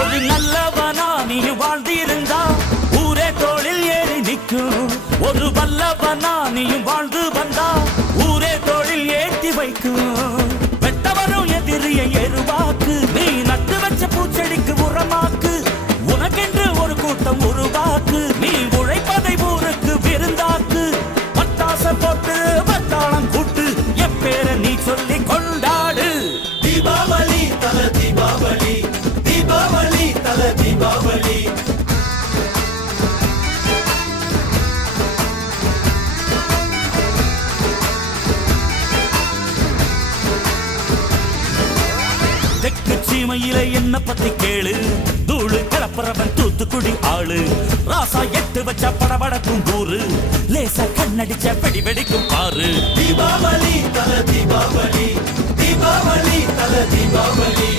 ஒரு நல்லவனா நீ வாழ்ந்திருந்தா ஊரே தோளில் ஏறி நிற்கும். ஒரு வல்லவனா நீயும் வாழ்ந்து வந்தா ஊரே தோளில் ஏற்றி வைக்கும். வெட்டவரும் எதிரியை எருவாக்கு, நீ நட்டு வச்ச பூச்செடிக்கு உரமாக்கு. உனக்கென்று ஒரு கூட்டம் உருவாக்கு, நீ உழைப்பதை ஊருக்கு விருந்தாக்கு. பட்டாச போட்டு பட்டாளம் கூட்டு, எப்பேர நீ சொல்லி கொண்டாடு. தீபாவளி தல தீபாவளி, தீபாவளி தல தீபாவளி. தெற்கு சீமையில என்ன பத்தி கேளு, தூளு கிளப்புறவன் தூத்துக்குடி ஆளு. ராசா எட்டு வச்ச படபடக்கும் கூறு, லேசா கண்ணடிச்ச வெடி வெடிக்கும் பாரு. தீபாவளி தல தீபாவளி, தீபாவளி தல தீபாவளி.